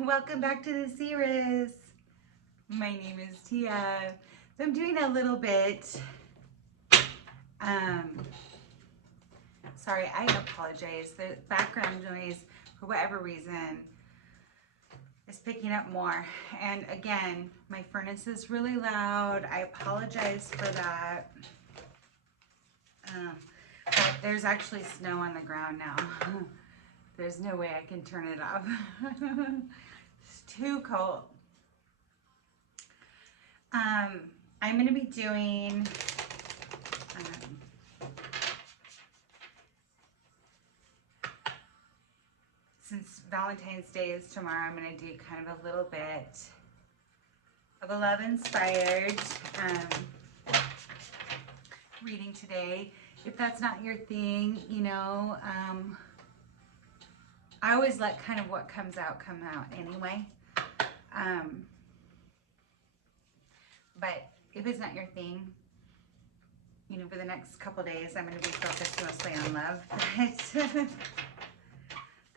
Welcome back to the series. My name is Tia. So I'm doing a little bit, sorry, I apologize. The background noise, for whatever reason, is picking up more. And again, my furnace is really loud. I apologize for that. But there's actually snow on the ground now. There's no way I can turn it off. It's too cold. I'm going to be doing since Valentine's Day is tomorrow, I'm going to do kind of a little bit of a love inspired reading today. If that's not your thing, you know, I always let kind of what comes out come out anyway. But if it's not your thing, you know, for the next couple days, I'm going to be focused mostly on love.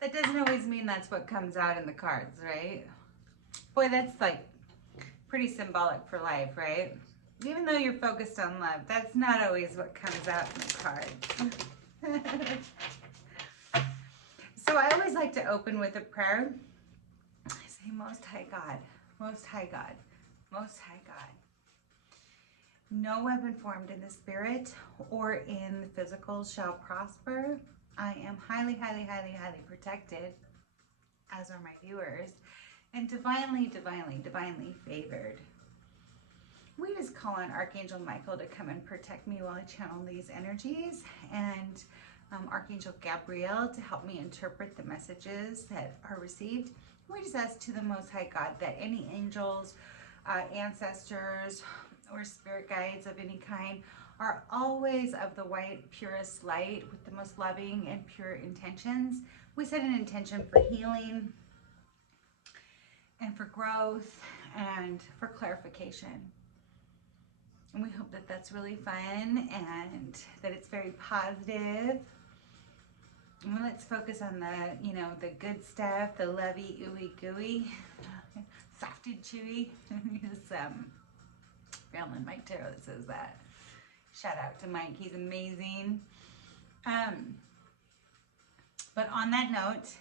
But that doesn't always mean that's what comes out in the cards, right? Boy, that's like pretty symbolic for life, right? Even though you're focused on love, that's not always what comes out in the cards. So I always like to open with a prayer. I say, Most High God, Most High God, Most High God. No weapon formed in the spirit or in the physical shall prosper. I am highly, highly, highly, highly protected, as are my viewers, and divinely, divinely, divinely favored. We just call on Archangel Michael to come and protect me while I channel these energies, and Archangel Gabriel to help me interpret the messages that are received. We just ask to the Most High God that any angels, ancestors, or spirit guides of any kind are always of the white, purest light with the most loving and pure intentions. We set an intention for healing and for growth and for clarification. And we hope that that's really fun and that it's very positive. And let's focus on the, you know, the good stuff, the lovey, ooey, gooey, soft and chewy. Gremlin Mike Tarot that says that. Shout out to Mike, he's amazing. But on that note,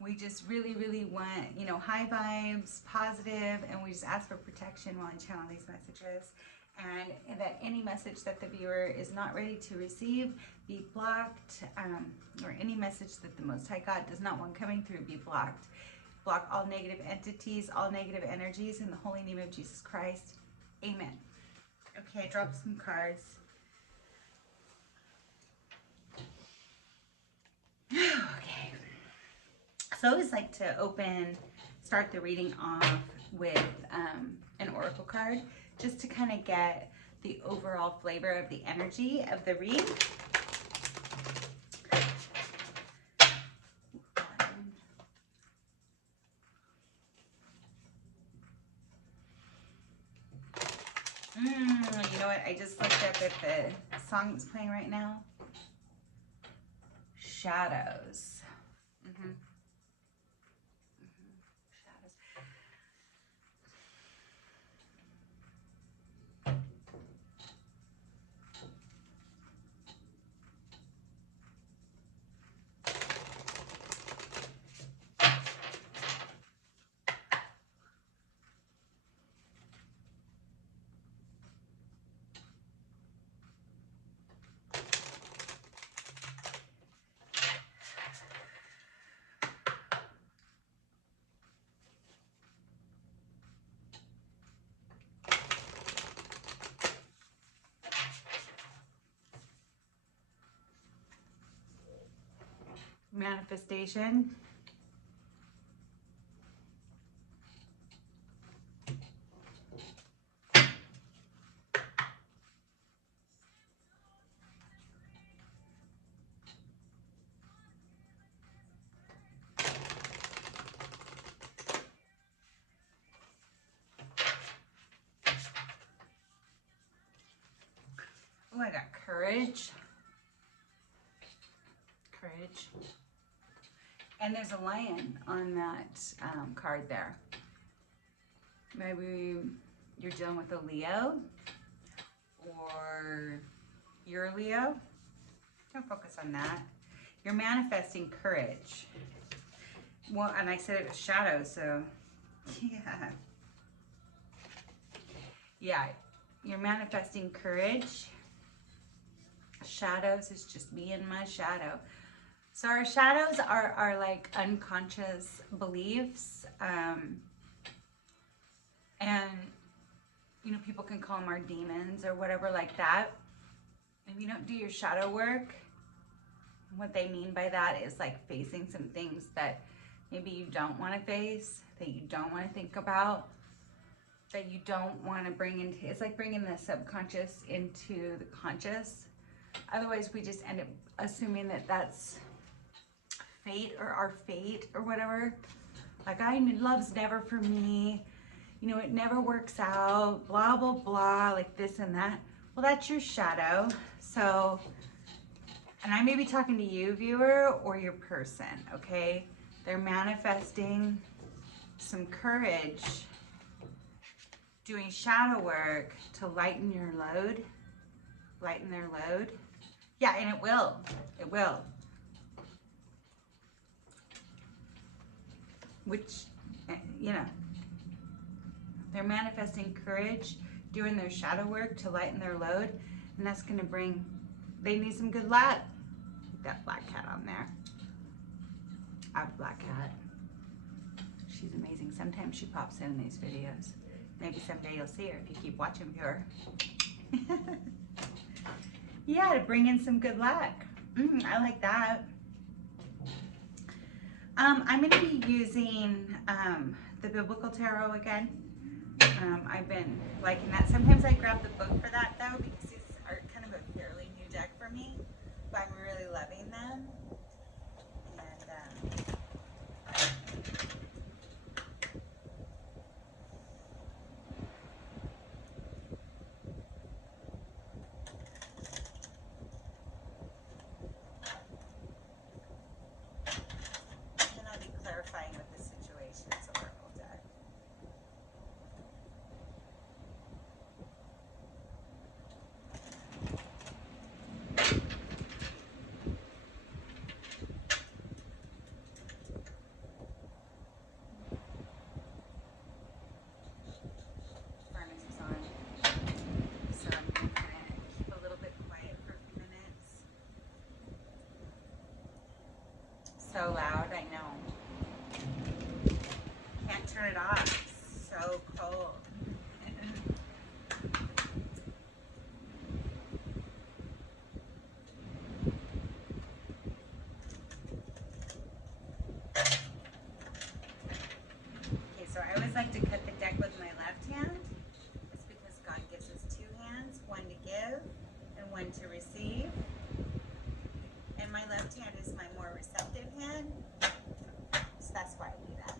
we just really, really want, you know, high vibes, positive, and we just ask for protection while I channel these messages. And that any message that the viewer is not ready to receive be blocked, or any message that the Most High God does not want coming through be blocked. Block all negative entities, all negative energies in the holy name of Jesus Christ. Amen. Okay, I dropped some cards. Okay. So I always like to start the reading off with an oracle card, just to kind of get the overall flavor of the energy of the read. You know what? I just looked up at the song that's playing right now. Shadows. Shadows. Manifestation. Oh, I got courage. Courage. And there's a lion on that card there. Maybe you're dealing with a Leo, or you're a Leo. Don't focus on that. You're manifesting courage. Well, and I said it was shadow, so yeah. Yeah, you're manifesting courage. Shadows is just me and my shadow. So our shadows are like unconscious beliefs. And, you know, people can call them our demons or whatever like that. If you don't do your shadow work, what they mean by that is like facing some things that maybe you don't want to face, that you don't want to think about, that you don't want to bring into, it's like bringing the subconscious into the conscious. Otherwise, we just end up assuming that that's fate or our fate or whatever. Like, love's never for me. You know, it never works out, blah, blah, blah, like this and that. Well, that's your shadow. So, and I may be talking to you, viewer, or your person, okay? They're manifesting some courage, doing shadow work to lighten your load, lighten their load. Yeah, and it will. It will. Which, you know, they're manifesting courage, doing their shadow work to lighten their load, and that's going to bring, they need some good luck. Put that black cat on there. I have a black cat. She's amazing. Sometimes she pops in these videos. Maybe someday you'll see her if you keep watching, viewer. Yeah, to bring in some good luck. I like that. I'm going to be using the Biblical Tarot again. I've been liking that. Sometimes I grab the book for that, though, because these are kind of a fairly new deck for me. But I'm really loving them. And, then I'll be clarifying with the situations oracle deck. Furnace is on, so I'm going to keep a little bit quiet for a few minutes. So loud, I know. Can't turn it off. So cold. Okay, so I always like to cut the deck with my left hand. It's because God gives us two hands, one to give and one to receive. And my left hand is my more receptive hand, so that's why I do that.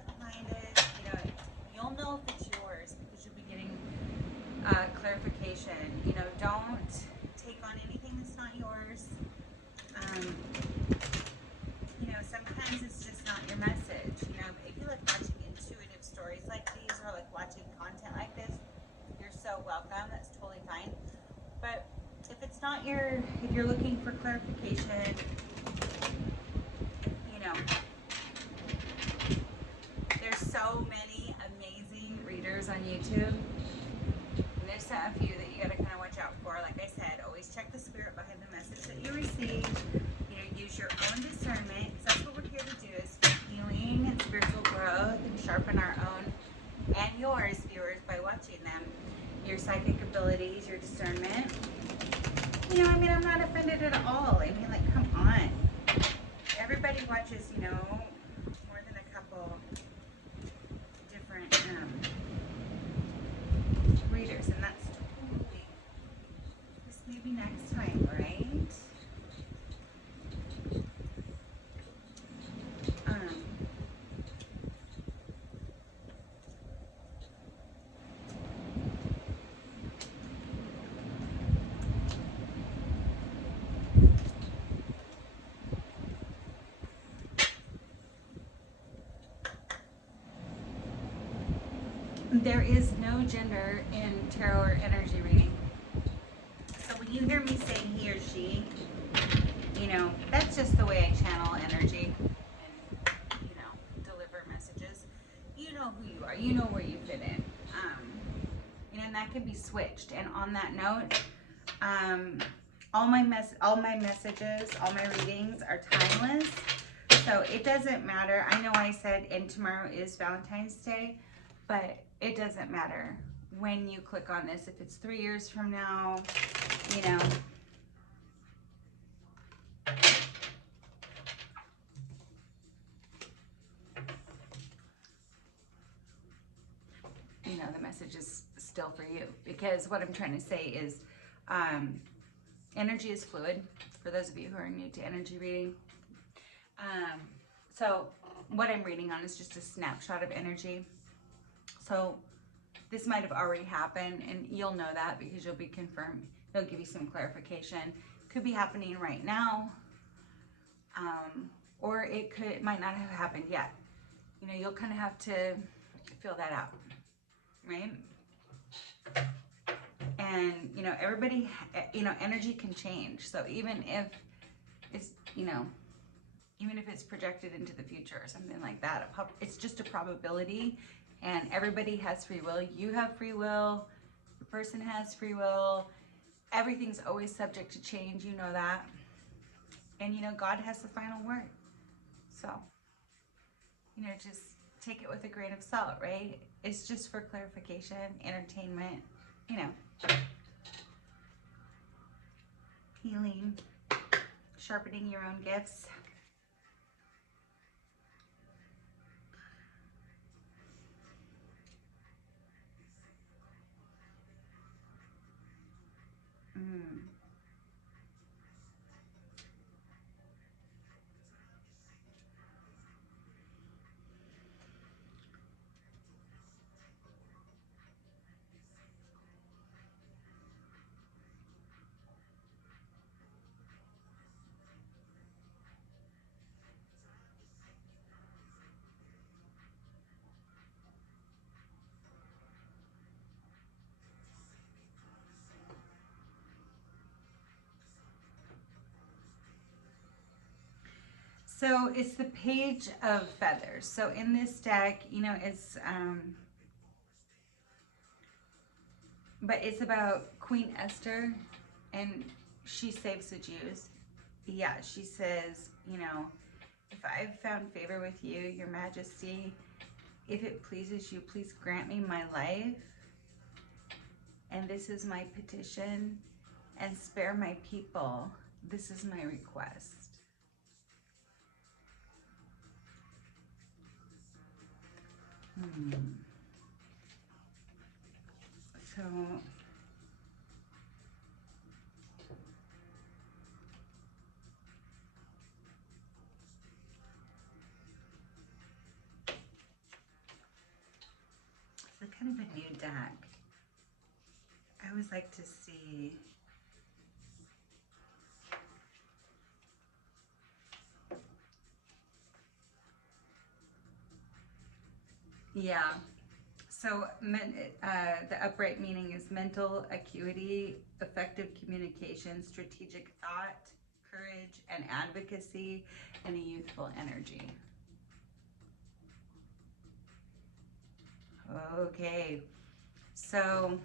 concept behind it. You know, you'll know if it's yours because you'll be getting clarification. You know, don't take on anything that's not yours. You know, sometimes it's just not your message. You know, if you like watching intuitive stories like these or like watching content like this, you're so welcome. That's totally fine. But if it's not if you're looking for clarification, you know, there's so many amazing readers on YouTube. And there's a few that you got to kind of watch out for. Like I said, always check the spirit behind the message that you receive. You know, use your own discernment. That's what we're here to do, is for healing and spiritual growth and sharpen our own and yours, viewers, by watching them. Your psychic abilities, your discernment. You know, I mean, I'm not offended at all. I mean, like, come on. Everybody watches, you know, more than a couple different readers, and that's totally, just maybe next time, right? There is no gender in tarot or energy reading. So when you hear me saying he or she, you know, that's just the way I channel energy and, you know, deliver messages. You know who you are. You know where you fit in. You know, and that can be switched. And on that note, all my messages, all my readings are timeless. So it doesn't matter. I know I said, and tomorrow is Valentine's Day, but it doesn't matter when you click on this. If it's 3 years from now, you know, the message is still for you. Because what I'm trying to say is energy is fluid, for those of you who are new to energy reading. So what I'm reading on is just a snapshot of energy. So this might have already happened, and you'll know that because you'll be confirmed. They'll give you some clarification. Could be happening right now, or it might not have happened yet. You know, you'll kind of have to feel that out, right? And you know, everybody, you know, energy can change. So even if it's, you know, even if it's projected into the future or something like that, it's just a probability. And everybody has free will. You have free will. The person has free will. Everything's always subject to change. You know that. And, you know, God has the final word. So, you know, just take it with a grain of salt, right? It's just for clarification, entertainment, you know, healing, sharpening your own gifts. So it's the Page of Feathers. So in this deck, you know, it's, but it's about Queen Esther, and she saves the Jews. Yeah, she says, you know, if I've found favor with you, your majesty, if it pleases you, please grant me my life. And this is my petition, and spare my people. This is my request. So, kind of a new deck. I always like to see. Yeah. So the upright meaning is mental acuity, effective communication, strategic thought, courage and advocacy, and a youthful energy. Okay. So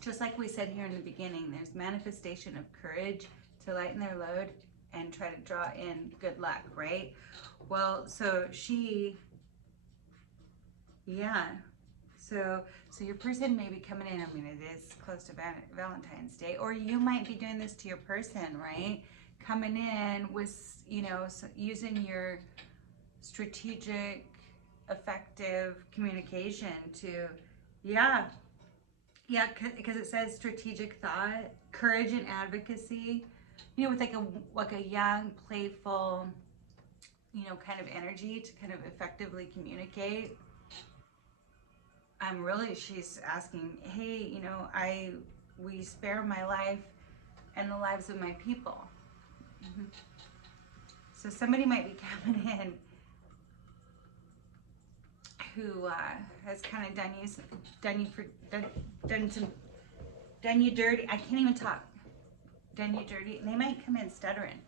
just like we said here in the beginning, there's manifestation of courage to lighten their load and try to draw in good luck, right? Well, so yeah. So your person may be coming in, I mean, it is close to Valentine's Day, or you might be doing this to your person, right? Coming in with, you know, using your strategic, effective communication to, yeah, because it says strategic thought, courage and advocacy, you know, with like a young, playful, you know, kind of energy to kind of effectively communicate. She's asking, hey, you know, we spare my life and the lives of my people. Mm-hmm. So somebody might be coming in who has kind of done you dirty. I can't even talk. Done you dirty. And they might come in stuttering,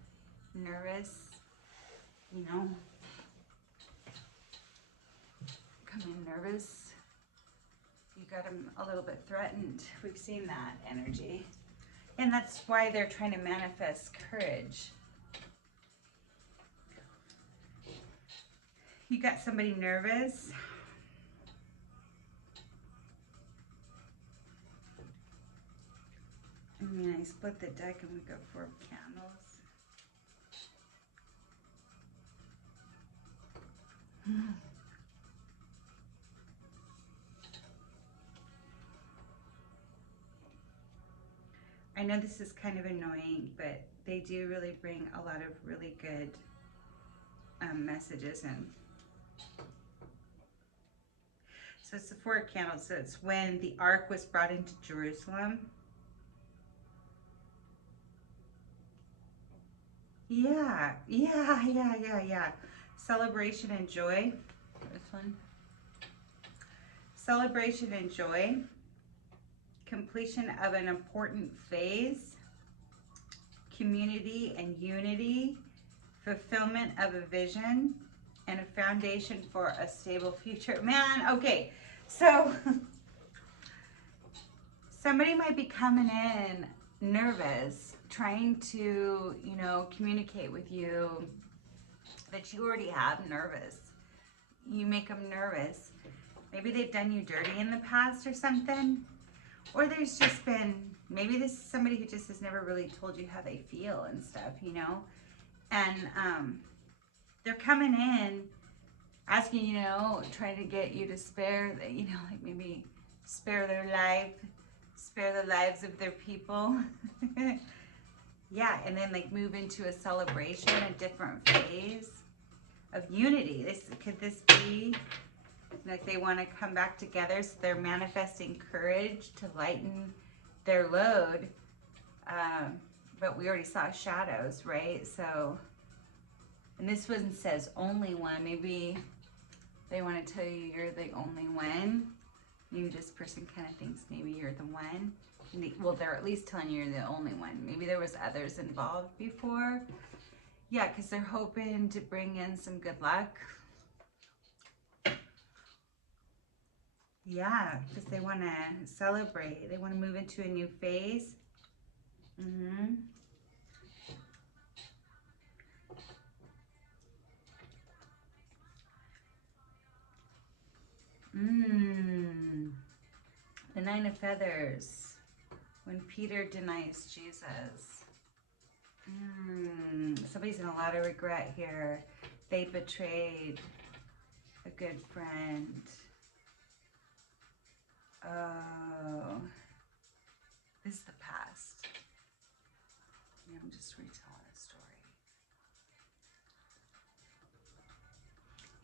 nervous, you know, come in nervous. You got them a little bit threatened. We've seen that energy. And that's why they're trying to manifest courage. You got somebody nervous. I mean, I split the deck and we got 4 candles. I know this is kind of annoying, but they do really bring a lot of really good messages in. So it's the 4 candles. So it's when the ark was brought into Jerusalem. Yeah. Celebration and joy. This one. Celebration and joy. Completion of an important phase. Community and unity. Fulfillment of a vision. And a foundation for a stable future. Man, okay. So somebody might be coming in nervous, trying to, you know, communicate with you that you already have nervous. You make them nervous. Maybe they've done you dirty in the past or something. Or there's just been, maybe this is somebody who just has never really told you how they feel and stuff, you know? And they're coming in asking, you know, trying to get you to spare, you know, like maybe spare their life, spare the lives of their people. Yeah, and then like move into a celebration, a different phase of unity. Could this be like they want to come back together, so they're manifesting courage to lighten their load. But we already saw shadows, right? So, and this one says only one. Maybe they want to tell you you're the only one. Maybe this person kind of thinks maybe you're the one. Well, they're at least telling you you're the only one. Maybe there was others involved before. Yeah, because they're hoping to bring in some good luck. Yeah, because they want to celebrate. They want to move into a new phase. The 9 of Feathers. When Peter denies Jesus. Somebody's in a lot of regret here. They betrayed a good friend. Oh. This is the past. Yeah, I'm just retelling a story.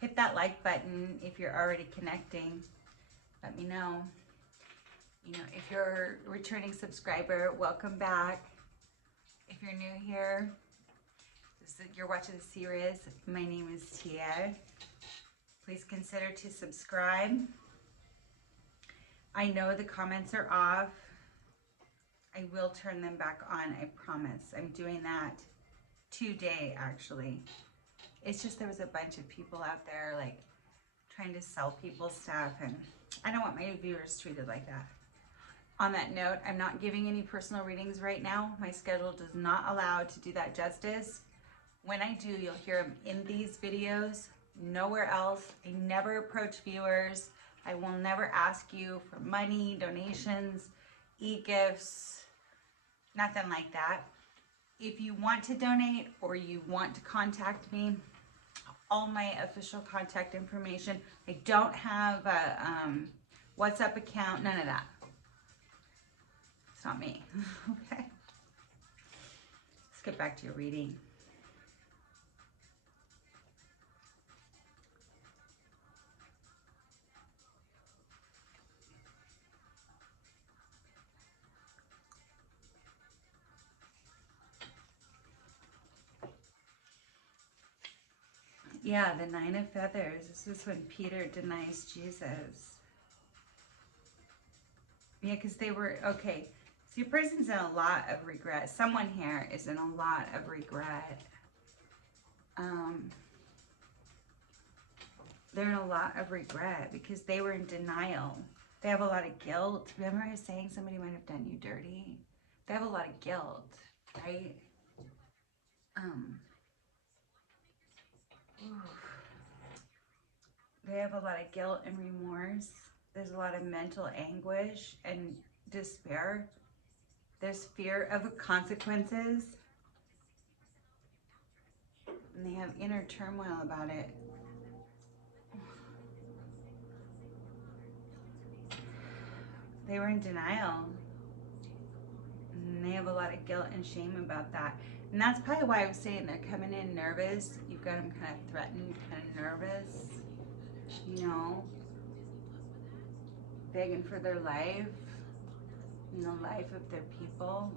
Hit that like button if you're already connecting. Let me know. You know, if you're a returning subscriber, welcome back. If you're new here, you're watching the series. My name is Tia. Please consider to subscribe. I know the comments are off. I will turn them back on, I promise. I'm doing that today, actually. It's just there was a bunch of people out there like trying to sell people stuff, and I don't want my viewers treated like that. On that note, I'm not giving any personal readings right now. My schedule does not allow to do that justice. When I do, you'll hear them in these videos, nowhere else. I never approach viewers. I will never ask you for money, donations, e-gifts, nothing like that. If you want to donate or you want to contact me, all my official contact information. I don't have a WhatsApp account, none of that. It's not me, okay? Let's get back to your reading. Yeah, the Nine of Feathers. This is when Peter denies Jesus. Yeah, because they were, okay. So your person's in a lot of regret. Someone here is in a lot of regret. They're in a lot of regret because they were in denial. They have a lot of guilt. Remember I was saying somebody might have done you dirty? They have a lot of guilt, right? They have a lot of guilt and remorse. There's a lot of mental anguish and despair. There's fear of the consequences. And they have inner turmoil about it. They were in denial. And they have a lot of guilt and shame about that. And that's probably why I was saying they're coming in nervous. You've got them kind of threatened, kind of nervous. You know, begging for their life, you know, life of their people.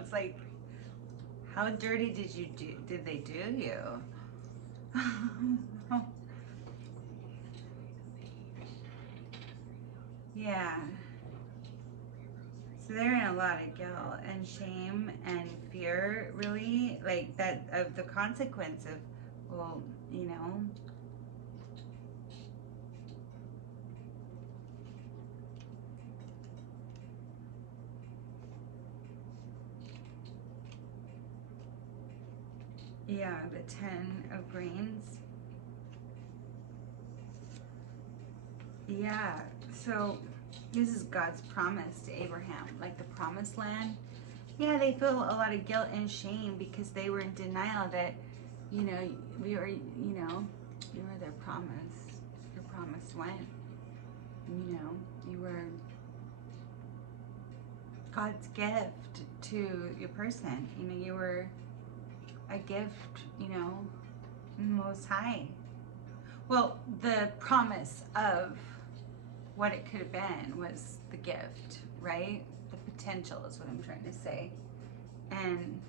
It's like, how dirty did they do you? Yeah. So they're in a lot of guilt and shame and fear, really, like that of the consequence of, well, you know, yeah, the 10 of Greens. Yeah, so this is God's promise to Abraham, like the promised land. Yeah, they feel a lot of guilt and shame because they were in denial that, you know, we were, you know, you were their promise, your promised land. You know, you were God's gift to your person. You know, you were a gift, you know, Most High. Well, the promise of what it could have been was the gift, right? The potential is what I'm trying to say. And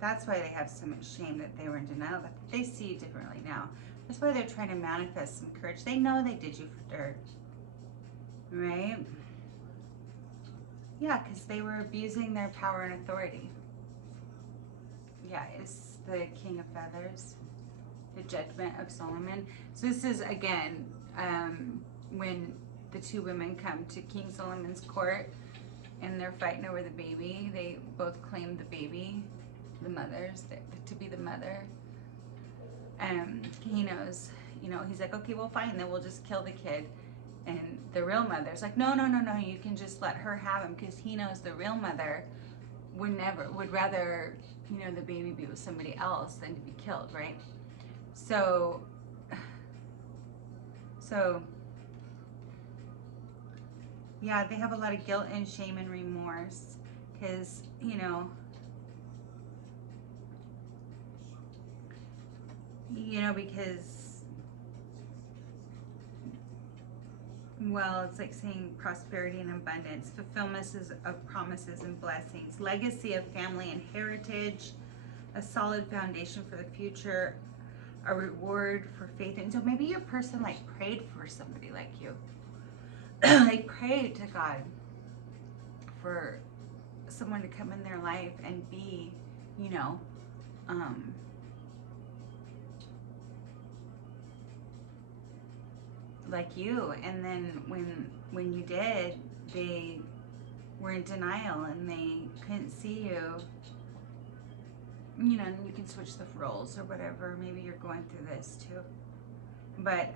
that's why they have so much shame that they were in denial. But they see differently now. That's why they're trying to manifest some courage. They know they did you for dirt, right? Yeah, because they were abusing their power and authority. Yeah, it's the King of Feathers, the Judgment of Solomon. So this is, again, when the two women come to King Solomon's court and they're fighting over the baby. They both claim the baby, the mother's, to be the mother. He knows, you know, he's like, okay, well, fine, then we'll just kill the kid. And the real mother's like, no, you can just let her have him, because he knows the real mother would rather, you know, the baby be with somebody else than to be killed, right? So yeah, they have a lot of guilt and shame and remorse because, you know, because Well, it's like saying prosperity and abundance, fulfillment of promises and blessings, legacy of family and heritage, a solid foundation for the future, a reward for faith. And so maybe your person like prayed for somebody like you, like prayed to God for someone to come in their life and be, you know, like you. And then when you did, they were in denial and they couldn't see you. You know, and you can switch the roles or whatever. Maybe you're going through this too. But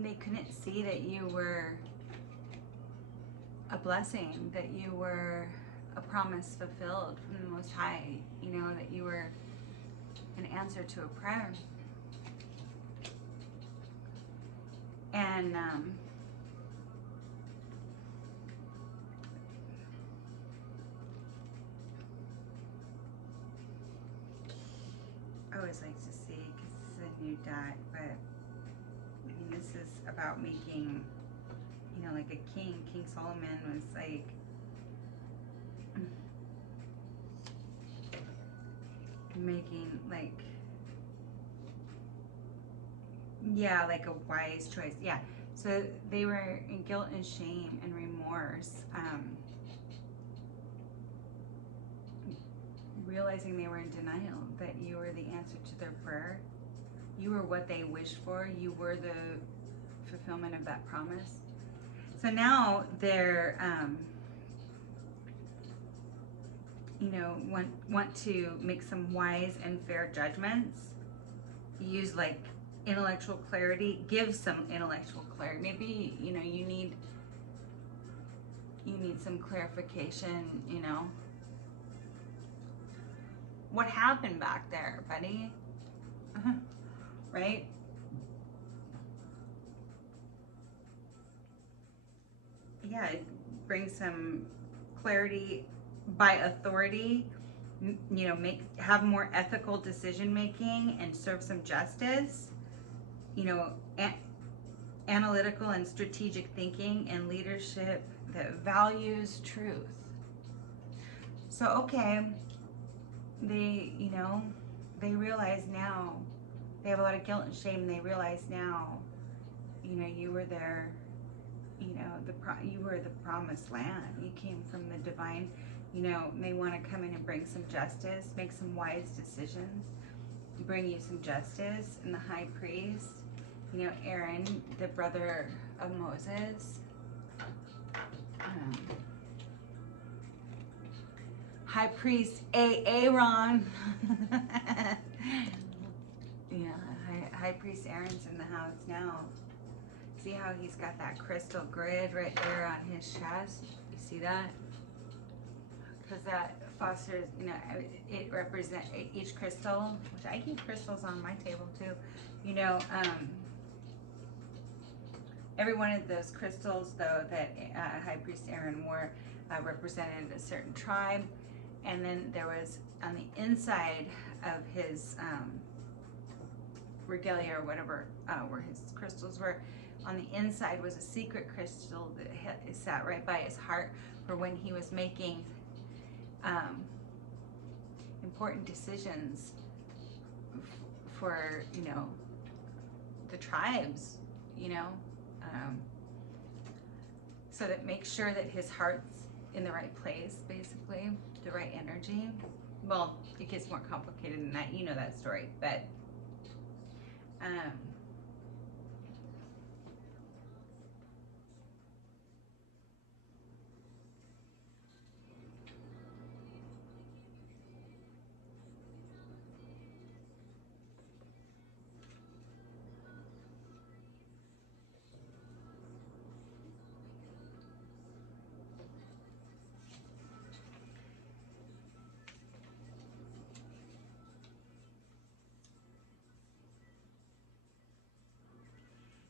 they couldn't see that you were a blessing, that you were a promise fulfilled from the Most High, you know, that you were an answer to a prayer. And I always like to see, because this is a new deck, but I mean, this is about making, you know, like a king. King Solomon was like, making like, yeah, like a wise choice. Yeah. So they were in guilt and shame and remorse, realizing they were in denial, that you were the answer to their prayer. You were what they wished for. You were the fulfillment of that promise. So now they're, you know, want to make some wise and fair judgments. Use like intellectual clarity. Give some intellectual clarity. Maybe, you know, you need some clarification, you know. What happened back there, buddy? Right? Yeah, it brings some clarity by authority, you know, have more ethical decision making and serve some justice, you know, analytical and strategic thinking and leadership that values truth. So, okay, they, you know, they realize now, they have a lot of guilt and shame, and they realize now, you know, you were there, you know, you were the promised land. You came from the divine, you know, they want to come in and bring some justice, make some wise decisions, bring you some justice. And the high priest, you know, Aaron, the brother of Moses, high priest Aaron. Yeah, high priest Aaron's in the house now. See how he's got that crystal grid right there on his chest? You see that? Because that fosters, you know, it represents each crystal, which I keep crystals on my table too. You know, every one of those crystals, though, that High Priest Aaron wore represented a certain tribe. And then there was, on the inside of his regalia or whatever, where his crystals were, on the inside was a secret crystal that sat right by his heart for when he was making important decisions for, you know, the tribes, you know, so that makes sure that his heart's in the right place, basically, the right energy. Well, it gets more complicated than that, you know that story, but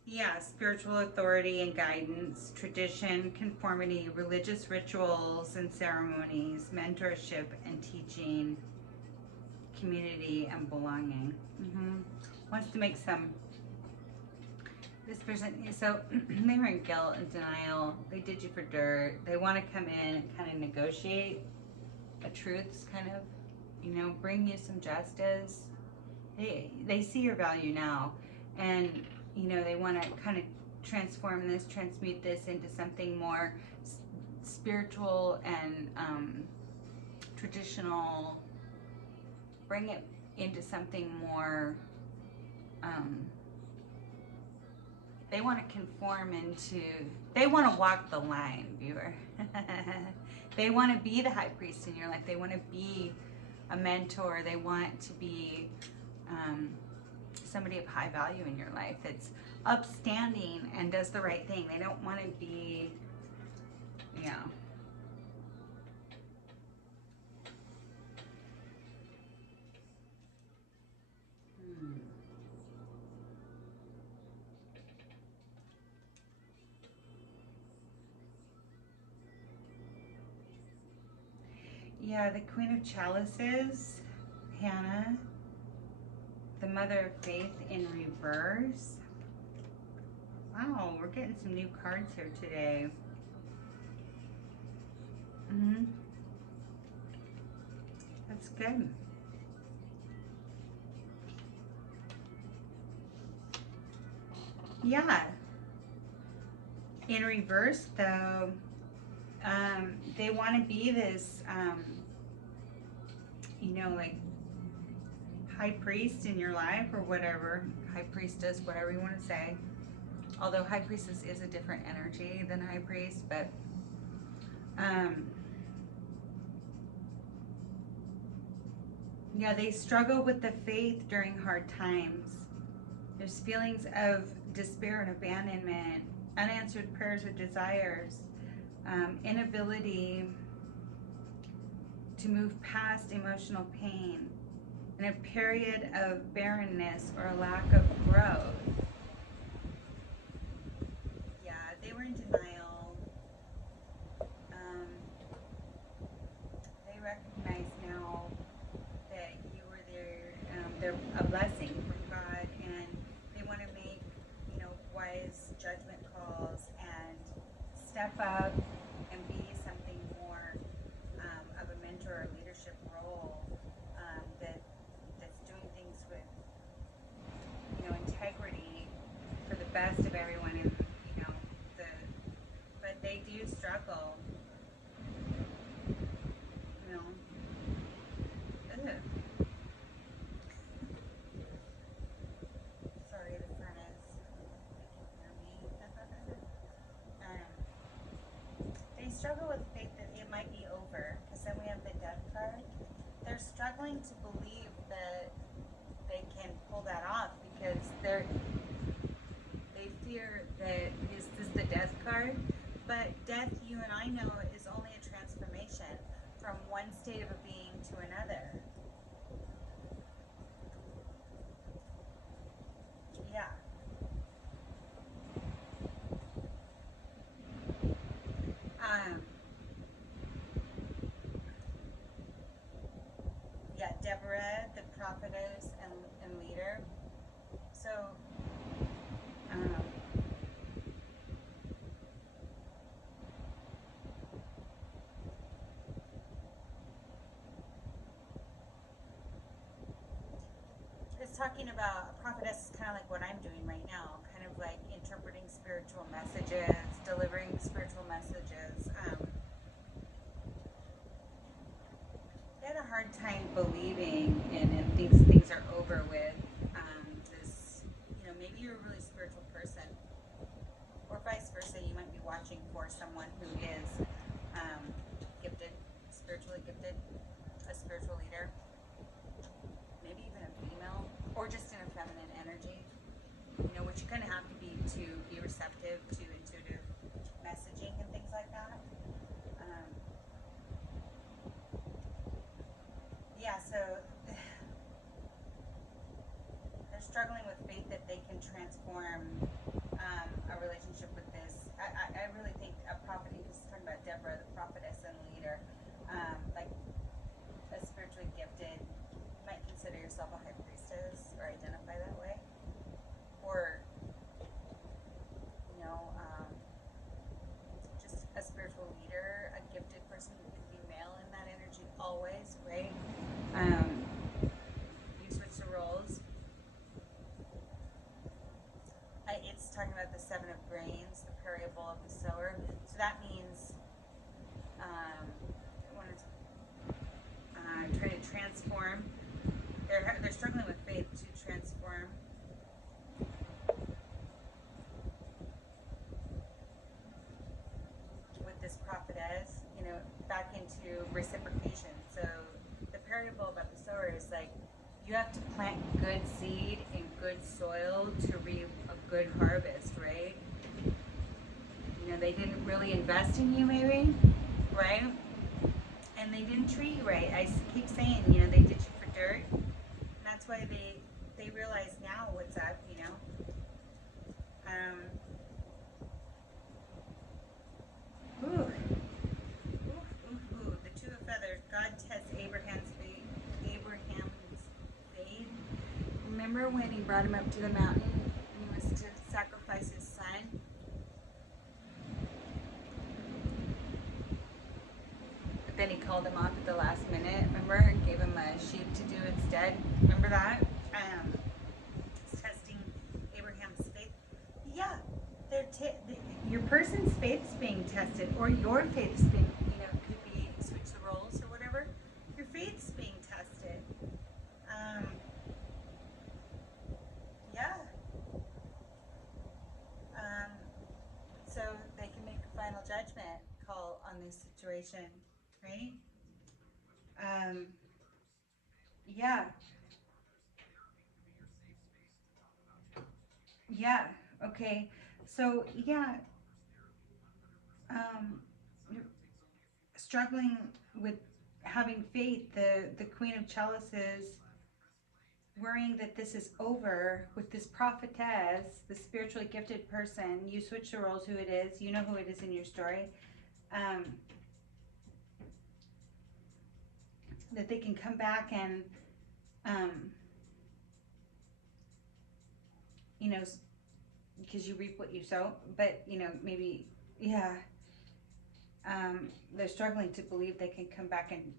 yeah, spiritual authority and guidance, tradition, conformity, religious rituals and ceremonies, mentorship and teaching, community and belonging. Wants to make some This person, so they were in guilt and denial. They did you for dirt. They want to come in and kind of negotiate a truth, kind of, you know, bring you some justice. They see your value now, and you know they want to kind of transform this, transmute this into something more spiritual and traditional. Bring it into something more. They want to conform into. They want to walk the line, viewer. They want to be the high priest in your life. They want to be a mentor. They want to be somebody of high value in your life that's upstanding and does the right thing. They don't want to be, yeah. Yeah, the Queen of Chalices, Hannah, the Mother of Faith in reverse. Wow, we're getting some new cards here today. That's good. Yeah. In reverse, though, they want to be this, you know, like high priest in your life or whatever. High priestess, whatever you want to say. Although high priestess is a different energy than high priest, but yeah, they struggle with the faith during hard times. There's feelings of despair and abandonment, unanswered prayers or desires, inability to move past emotional pain, and a period of barrenness or a lack of growth. Yeah, they were in denial. They recognize now that you were they're a blessing from God, and they want to make, you know, wise judgment calls and step up and be something more of a mentor or leadership role, that's doing things with, you know, integrity for the best of everyone, and you know but they do struggle, you know. Ugh. Sorry, the furnace. You can hear me. They struggle with faith that it might be over, because then we have the death card. They're struggling to believe that they can pull that off, because they fear that this is the death card. But death, you and I know, is only a transformation from one state of a being to another. Yeah. Yeah, Deborah, the prophetess and leader. So, um, it's talking about a prophetess is kind of like what I'm doing right now, kind of like interpreting spiritual messages, delivering spiritual messages. They had a hard time believing and things are over with. This, you know, maybe you're a really spiritual person, or vice versa. You might be watching for someone who is gifted, spiritually gifted, a spiritual leader, maybe even a female, or just in a feminine energy. You know, which you kind of have to be receptive to intuitive messaging and things like that. Yeah, so they're struggling with faith that they can transform a relationship with this. I really think a prophet, because it's talking about Deborah, the prophetess and leader, like a spiritually gifted, you might consider yourself a high priestess or identify that way. Or talking about the 7 of grains, the parable of the sower. So that means when it's trying to transform, they're struggling with faith to transform. With this prophetess, back into reciprocation. So the parable about the sower is like, you have to plant good seed in good soil to reap a good harvest, right? They didn't really invest in you, maybe, right? And they didn't treat you right. I keep saying, they did you for dirt. And that's why they realize now what's up, The 2 of feathers. God tests Abraham's faith. Remember when he brought him up to the mountain and he was to sacrifice his son? But then he called him off at the last minute, remember? And gave him a sheep to do instead. Remember that? It's testing Abraham's faith. Yeah, your person's faith's being tested, or your faith's being, could be switch the roles or whatever. Your faith's being tested. Yeah. So they can make a final judgment call on this situation, right? Yeah. Yeah. Okay. So yeah. You're struggling with having faith. The Queen of Chalices, worrying that this is over with this prophetess, the spiritually gifted person. You switch the roles, who it is. You know who it is in your story. That they can come back and, because you reap what you sow. But, maybe, yeah. They're struggling to believe they can come back and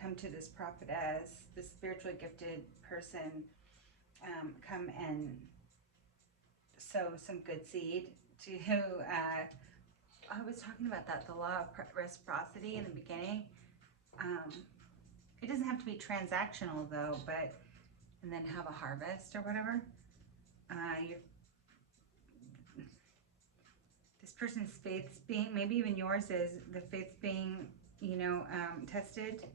come to this prophetess, this spiritually gifted person, come and sow some good seed to, I was talking about that, the law of reciprocity in the beginning. It doesn't have to be transactional though, and then have a harvest or whatever. This person's faith's being, maybe even yours is, the faith's being, tested.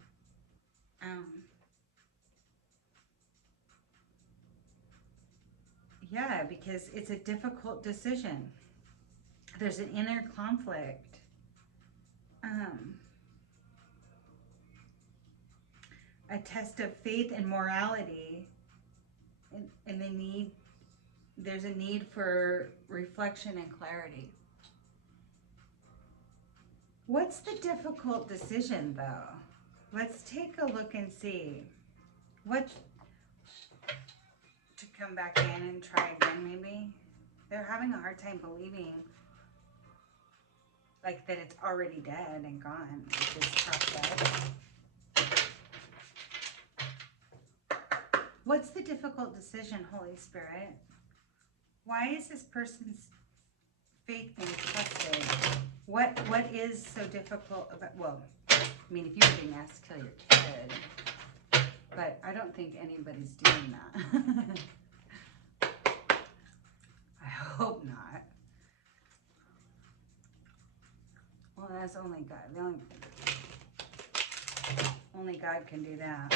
Yeah, because it's a difficult decision. There's an inner conflict. A test of faith and morality, and there's a need for reflection and clarity. What's the difficult decision, though? Let's take a look and see. What to come back in and try again, maybe? They're having a hard time believing, like, that it's already dead and gone. It's just process. What's the difficult decision, Holy Spirit? Why is this person's faith being tested? What is so difficult about, well, I mean, if you were being asked to kill your kid, but I don't think anybody's doing that. I hope not. Well, that's only God. Only God can do that.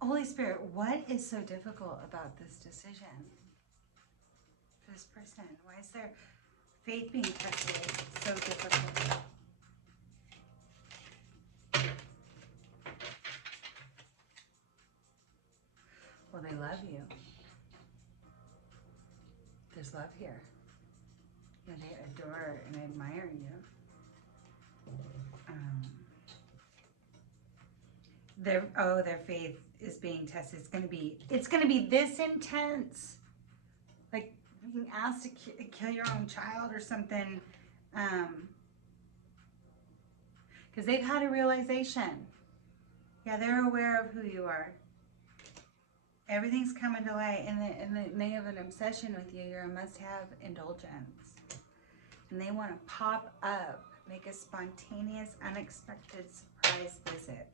Holy Spirit, what is so difficult about this decision for this person? Why is their faith being tested so difficult? Well, they love you. There's love here. Yeah, they adore and admire you. Their faith is being tested. It's gonna be this intense, like being asked to kill your own child or something, because they've had a realization. Yeah, they're aware of who you are, Everything's coming to light, and they have an obsession with you. You're a must-have indulgence. And they want to pop up, make a spontaneous, unexpected surprise visit.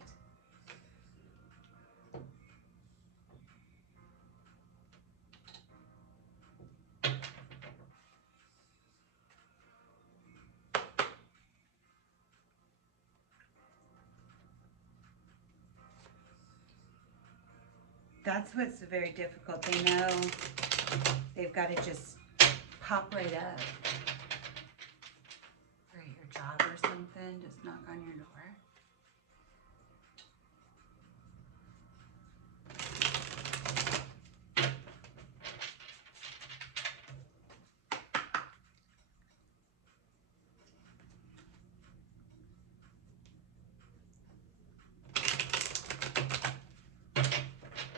That's what's very difficult. They know they've got to just pop right up. Or at your job or something, just knock on your door.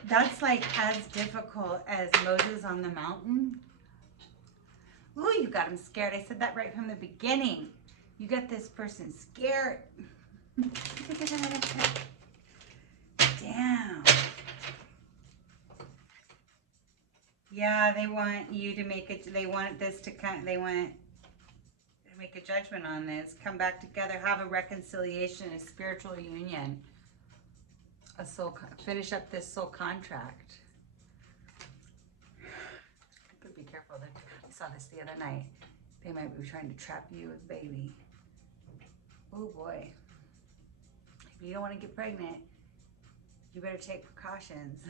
That's like as difficult as Moses on the mountain. Ooh, you got him scared. I said that right from the beginning. You got this person scared. Damn. Yeah, they want you to make it. They want this to kind. They want to make a judgment on this. Come back together. Have a reconciliation, a spiritual union. A soul. Finish up this soul contract. But be careful. I saw this the other night. They might be trying to trap you with baby. Oh boy. If you don't want to get pregnant, you better take precautions.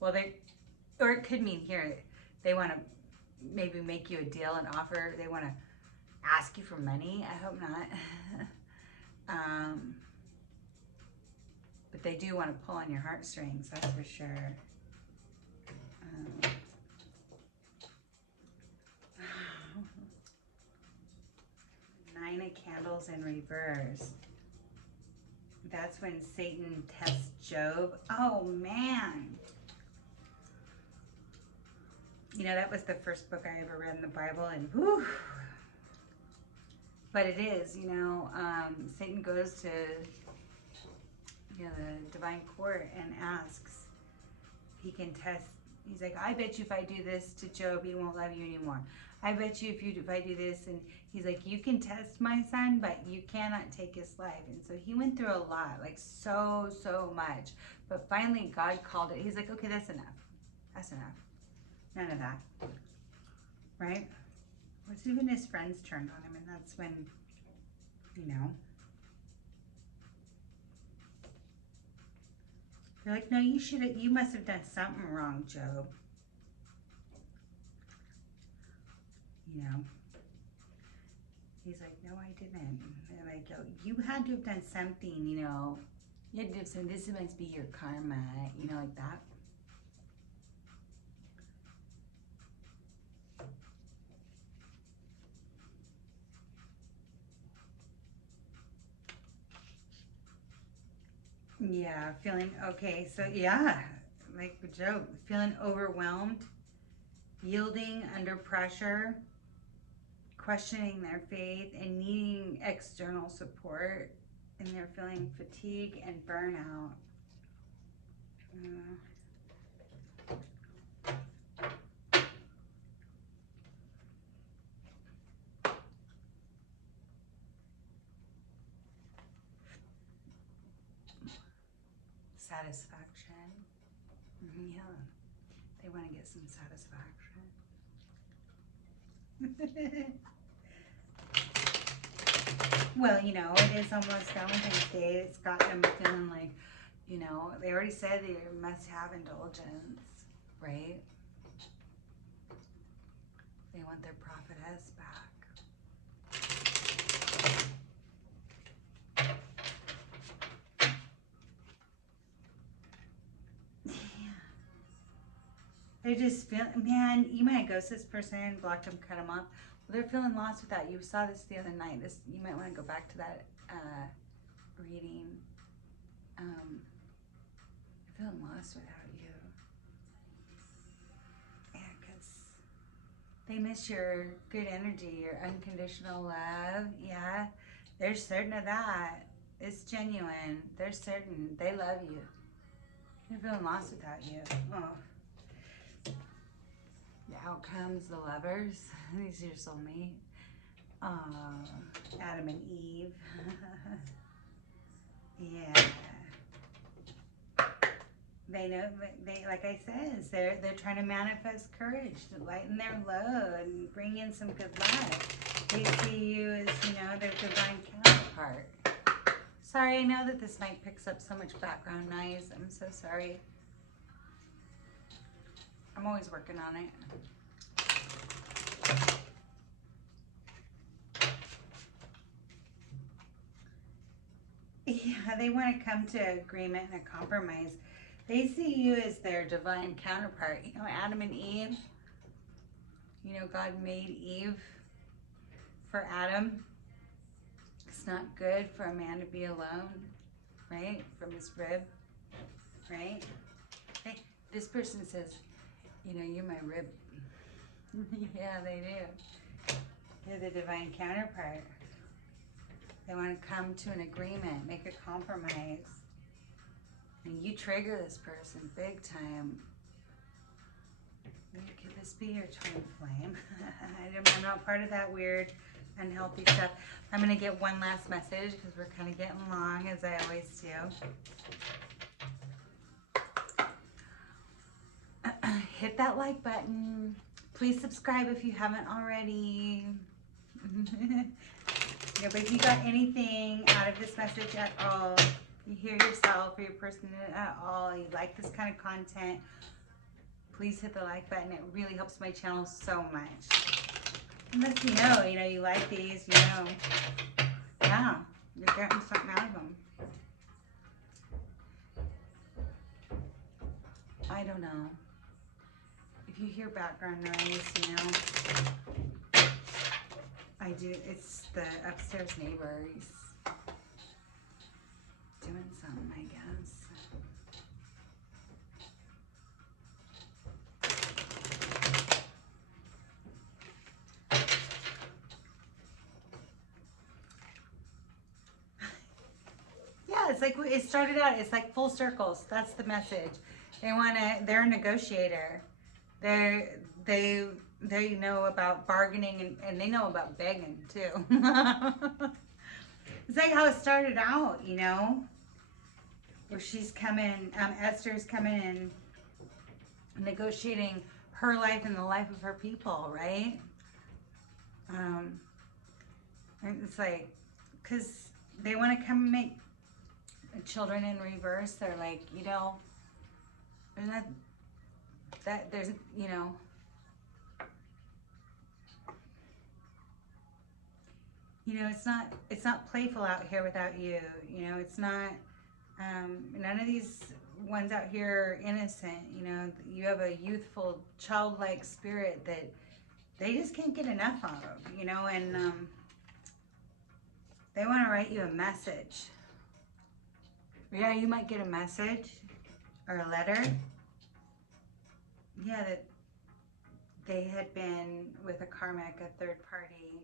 Well, or it could mean here, they want to maybe make you a deal and offer, they want to ask you for money. I hope not. But they do want to pull on your heartstrings, that's for sure. 9 of Candles in reverse. That's when Satan tests Job. Oh, man. You know, that was the first book I ever read in the Bible, and whew. But it is, you know, Satan goes to, you know, the divine court and asks, he can test, he's like, I bet you if I do this to Job, he won't love you anymore. I bet you if I do this, and he's like, you can test my son, but you cannot take his life. And so he went through a lot, like so much. But finally God called it. He's like, okay, that's enough. That's enough. None of that. Right? It was even his friends turned on him, and that's when, you know, they're like, no, you must have done something wrong, Job. You know, he's like, no, I didn't. And they're like, oh, you had to have done something, you know. You had to have something. This must be your karma, you know, like that. Yeah, feeling okay. So yeah, like Job, feeling overwhelmed, yielding under pressure, questioning their faith, and needing external support, and they're feeling fatigue and burnout. Satisfaction. Yeah, they want to get some satisfaction. Well, you know, it is almost Valentine's Day. It's got them feeling like, you know, they already said they must have indulgence, right? They want their prophetess back. Yeah. They just feel, man, you might ghost this person, blocked them, cut them off. Well, they're feeling lost without you. Saw this the other night. This, you might want to go back to that reading. They're feeling lost without you. Yeah, because they miss your good energy, your unconditional love. Yeah, they're certain of that. It's genuine. They're certain. They love you. They're feeling lost without you. Oh. The outcomes, the lovers. These are your soulmate. Adam and Eve. Yeah. They know, they, like I said, they're trying to manifest courage, to lighten their load and bring in some good luck. They see you as, you know, their divine counterpart. Sorry, I know that this mic picks up so much background noise. I'm so sorry. I'm always working on it. Yeah, they want to come to agreement and a compromise. They see you as their divine counterpart. You know, Adam and Eve. You know, God made Eve for Adam. It's not good for a man to be alone, right? From his rib, right? Hey, this person says, you know, you're my rib. Yeah, they do. You're the divine counterpart. They want to come to an agreement, make a compromise. And you trigger this person big time. Could this be your twin flame? I'm not part of that weird, unhealthy stuff. I'm going to get one last message because we're kind of getting long, as I always do. Hit that like button. Please subscribe if you haven't already. Yeah, but if you got anything out of this message at all, you hear yourself or your person at all, you like this kind of content, please hit the like button. It really helps my channel so much. And lets me know, you know, you like these, you know. Yeah, you're getting something out of them. I don't know. If you hear background noise, you know, I do. It's the upstairs neighbor. He's doing something, I guess. Yeah, it's like it started out. It's like full circles. That's the message. They're a negotiator. They know about bargaining and they know about begging too. It's like how it started out, you know, where she's coming, Esther's coming and negotiating her life and the life of her people, right? And it's like, because they want to come and make children in reverse. They're like, you know, there's, you know, it's not playful out here without you. You know, it's not, none of these ones out here are innocent. You know, you have a youthful, childlike spirit that they just can't get enough of, you know, and they want to write you a message. Yeah, you might get a message or a letter. Yeah, that they had been with a karmic, a third party,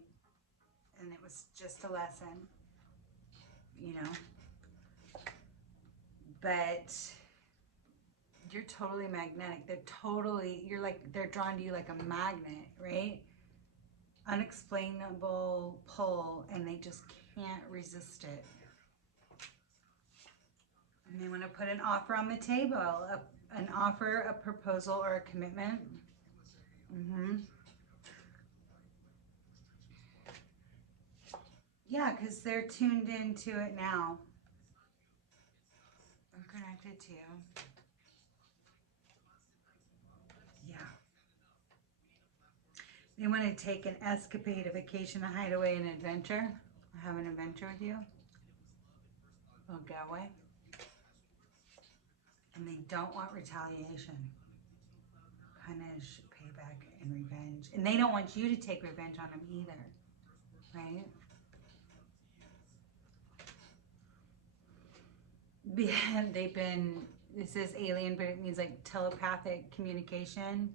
and it was just a lesson, you know. But you're totally magnetic. They're drawn to you like a magnet, right? Unexplainable pull, and they just can't resist it. And they want to put an offer on the table, an offer, a proposal, or a commitment. Yeah, because they're tuned into it now. They're connected to you. Yeah. They want to take an escapade, a vacation, a hideaway, an adventure. Have an adventure with you. A little getaway. And they don't want retaliation. Punish, payback, and revenge. And they don't want you to take revenge on them either. Right? Yeah, it says alien, but it means like telepathic communication.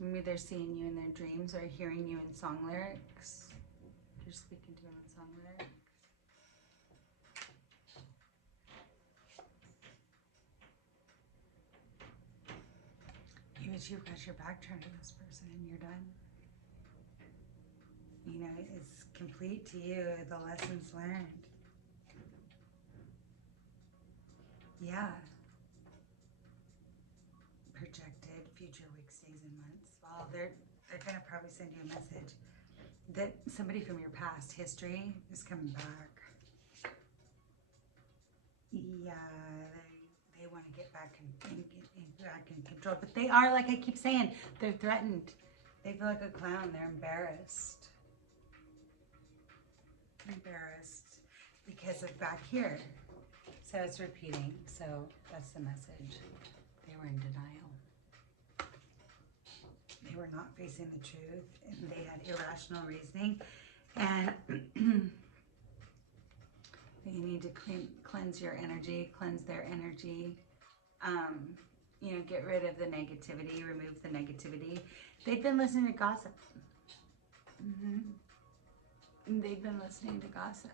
Maybe they're seeing you in their dreams or hearing you in song lyrics. You're speaking to them in song lyrics. because you've got your back turned to this person and you're done. You know, it's complete to you, the lessons learned. Yeah. Projected future weeks, days, and months. Well, they're going to probably send you a message that somebody from your past history is coming back. Yeah, they want to get back in control, but they are, like I keep saying, they're threatened. They feel like a clown. They're embarrassed. Embarrassed because of back here. So it's repeating. So that's the message. They were in denial. They were not facing the truth, and they had irrational reasoning, and you need to cleanse your energy, cleanse their energy, you know, get rid of the negativity, remove the negativity. They've been listening to gossip. They've been listening to gossip.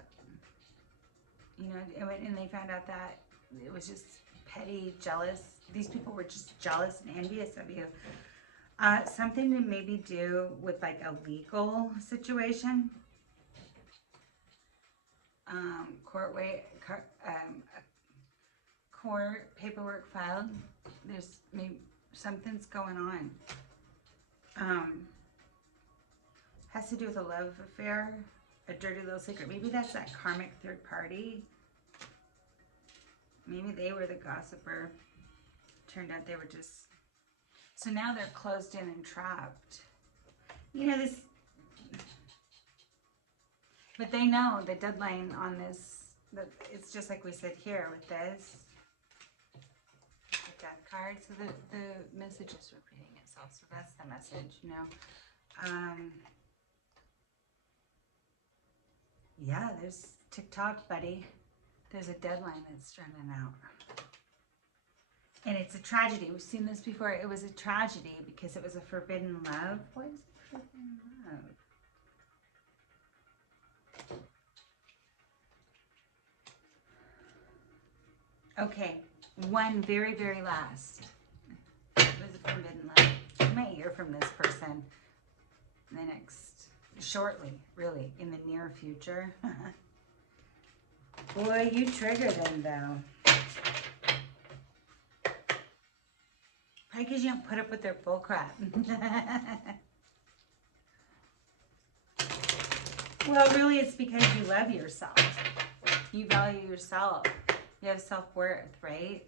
You know, and they found out that it was just petty, jealous. These people were just jealous and envious of you. Something to maybe do with like a legal situation. Court paperwork filed. There's maybe something's going on. Has to do with a love affair, a dirty little secret. Maybe that's that karmic third party. Maybe they were the gossiper. Turned out they were just... So now they're closed in and trapped. You know, this... But they know the deadline on this. It's just like we said here with this. The death card. So the message is repeating itself. So that's the message, you know. Yeah, there's TikTok, buddy. There's a deadline that's running out. And it's a tragedy. We've seen this before. It was a tragedy because it was a forbidden love. What is forbidden love? Okay, one very, very last. It was a forbidden love. You might hear from this person the next, shortly, really, in the near future. Boy, you trigger them, though. Probably because you don't put up with their bull crap. Well, really, it's because you love yourself. You value yourself. You have self-worth, right?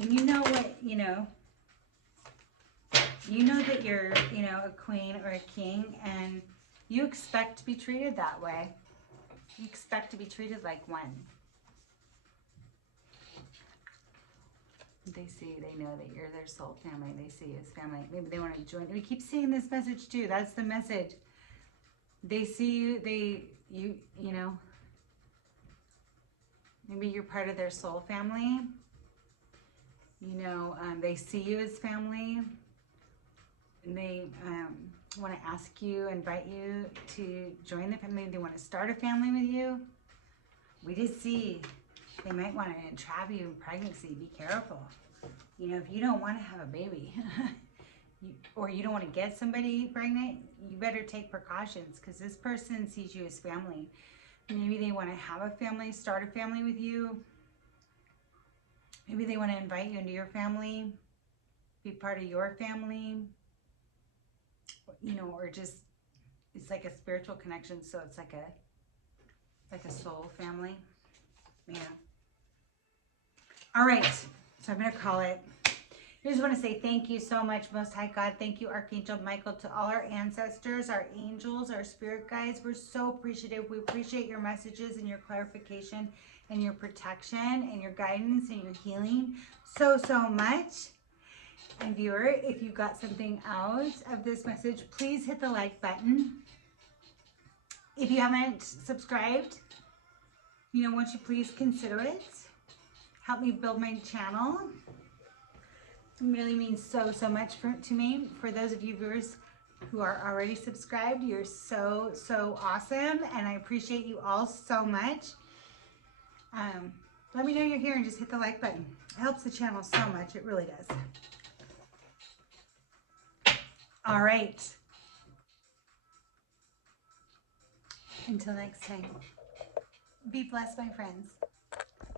And you know what, you know that you're, you know, a queen or a king, and you expect to be treated that way. You expect to be treated like one. They see, they know that you're their soul family. They see you as family. Maybe they want to join. We keep seeing this message too. That's the message. They see you, you know, maybe you're part of their soul family. You know, they see you as family. And they want to ask you, invite you to join the family. They want to start a family with you. We just see they might want to entrap you in pregnancy. Be careful. You know, if you don't want to have a baby or you don't want to get somebody pregnant, you better take precautions, because this person sees you as family. Maybe they want to have a family, start a family with you. Maybe they want to invite you into your family, be part of your family, you know, or just, it's like a spiritual connection. So it's like a soul family. Yeah. All right. So I'm going to call it. I just want to say thank you so much, Most High God. Thank you, Archangel Michael, to all our ancestors, our angels, our spirit guides. We're so appreciative. We appreciate your messages and your clarification and your protection and your guidance and your healing so, so much. And viewer, if you got something out of this message, please hit the like button. If you haven't subscribed, you know, won't you please consider it? Help me build my channel. It really means so, so much to me. For those of you viewers who are already subscribed, you're so, so awesome. And I appreciate you all so much. Let me know you're here and just hit the like button. It helps the channel so much. It really does. All right. Until next time. Be blessed, my friends.